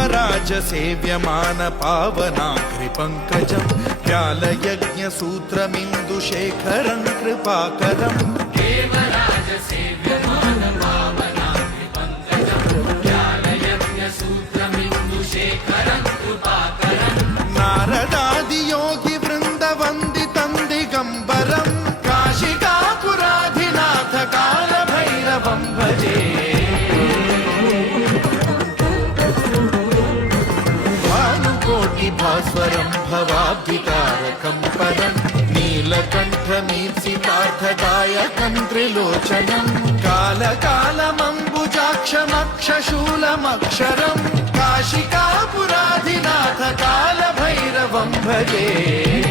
देवराज सेव्यमान पावनाग्रिपङ्कजं व्यालयज्ञसूत्रमिन्दुशेखरं कृपाकरं देवराज सेव्यमान पावनाग्रिपङ्कजं व्यालयज्ञसूत्रमिन्दुशेखरं कृपाकरं नारदादियोगि वृन्दवन्दितं दिगम्बरं काशिकापुराधिनाथ कालभैरवं भजे भास्वरं भवाब्धितारकं परं नीलकण्ठमीप्सितार्थदायकं त्रिलोचनं कालकालमम्बुजाक्षमक्षशूलमक्षरं काशिकापुराधिनाथ कालभैरवं भजे